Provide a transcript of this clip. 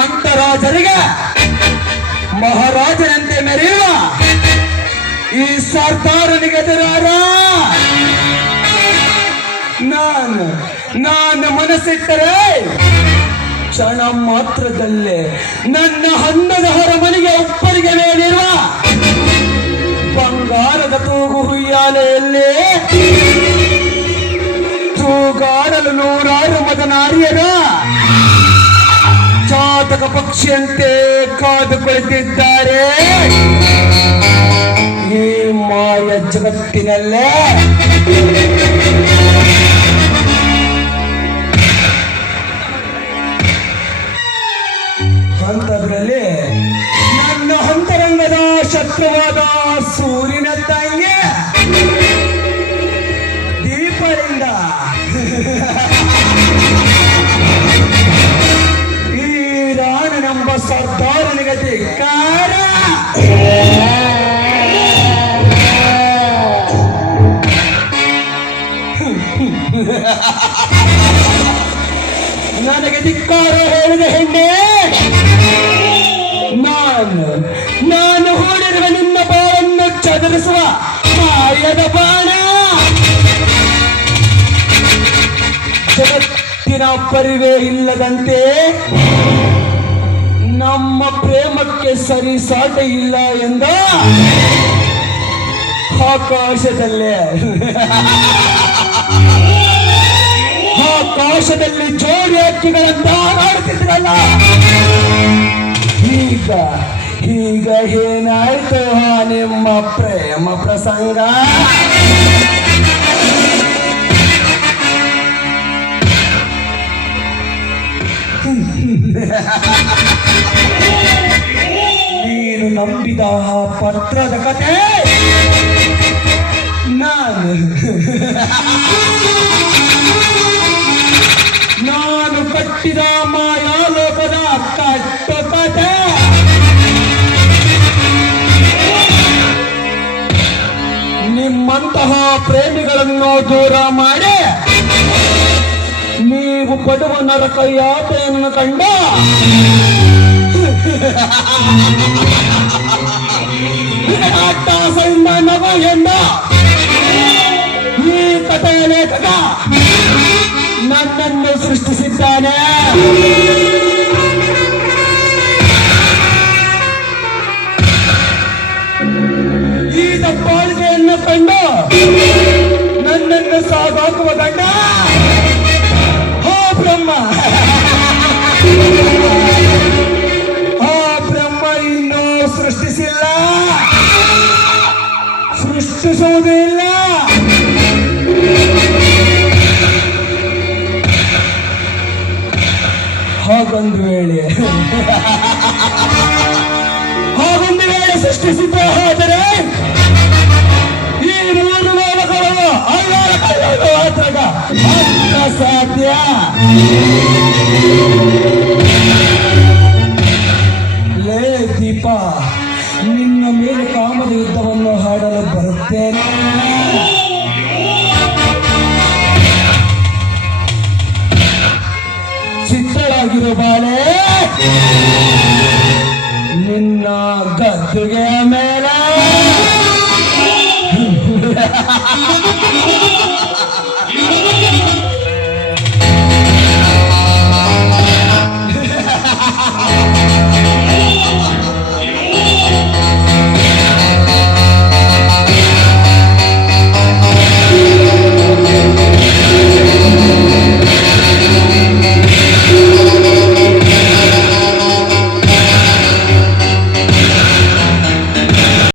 ಶ್ರೀಮಂತ ರಾಜರಿಗೆ ಮಹಾರಾಜನಂತೆ ಮೆರೆಯುವ ಈ ಸರ್ದಾರನಿಗೆದರಾರ ನಾನು ನಾನು ಮನಸ್ಸಿಟ್ಟರೆ ಕ್ಷಣ ಮಾತ್ರದಲ್ಲೇ ನನ್ನ ಹಣ್ಣದ ಹೊರಮನೆಗೆ ಒಪ್ಪರಿಗೆ ಮೇಲಿರುವ ಬಂಗಾರದ ತೂಗು ಹುಯ್ಯಾಲೆಯಲ್ಲಿ ತೂಗಾಡಲು ನೂರಾರು ಮದನಾರಿಯರ ಜಾತಕ ಪಕ್ಷಿಯಂತೆ ಕಾದು ಕುಳಿತಿದ್ದಾರೆ ಈ ಮಾಯ ಜಗತ್ತಿನಲ್ಲೇ. ಅಂತದ್ರಲ್ಲಿ ನನ್ನ ಅಂತರಂಗದ ಶತ್ರುವಾದ ಸೂರ್ಯನ ರಾಣನೆಂಬ ಕಾರ ನನಗೆ ಧಿಕ್ಕಾರ ಹೇಳಿದ ಹೆಣ್ಣೆ, ನಾನು ನಾನು ಹೂಡಿರುವ ನಿಮ್ಮ ಬಾಳನ್ನು ಚದರಿಸುವ ಮಾಯದ ಬಾಣ. ಜಗತ್ತಿನ ಪರಿವೇ ಇಲ್ಲದಂತೆ ನಮ್ಮ ಪ್ರೇಮಕ್ಕೆ ಸರಿ ಸಾಟ ಇಲ್ಲ ಎಂದ ಆಕಾಶದಲ್ಲೇ. ಆಕಾಶದಲ್ಲಿ ಜೋಡಿ ಹಕ್ಕಿಗಳಂತ ಹಾರಾಡುತ್ತಿದ್ರಲ್ಲ ಈಗ ಈಗ ಏನಾಯ್ತು ನಿಮ್ಮ ಪ್ರೇಮ ಪ್ರಸಂಗ? ನಂಬಿದ ಆ ಪತ್ರದ ಕತೆ ನಾನು. ನಾನು ಕಟ್ಟಿದ ಮಾಯಾಲೋಕದ ಕಟ್ಟ ಕತೆ ನಿಮ್ಮಂತಹ ಪ್ರೇಮಿಗಳನ್ನು ದೂರ ಮಾಡಿ. ನೀವು ಪಡುವ ನರಕ ಯಾತೆಯನ್ನು ಕಂಡ. ನನ್ನನ್ನು ಸೃಷ್ಟಿಸಿದ್ದಾನೆ. ಈ ದಬ್ಬಾಳಿಕೆಯನ್ನು ಕಂಡು ನನ್ನನ್ನು ಸಾಗಾಕುವ ಗಂಡ. ಹಾಗೊಂದು ವೇಳೆ. ಹಾಗೊಂದು ವೇಳೆ ಸೃಷ್ಟಿಸಿದ್ದ ಹೋದರೆ ಈ ಮೂರು ಮಾತ್ರಗ ಮಾತ್ರ ಸಾಧ್ಯ. ಲೇ ದೀಪ, ನಿನ್ನ ಮೇಲೆ ಕಾಮದ ಯುದ್ಧವನ್ನು ಹಾಡಲು ಬರುತ್ತೇನೆ.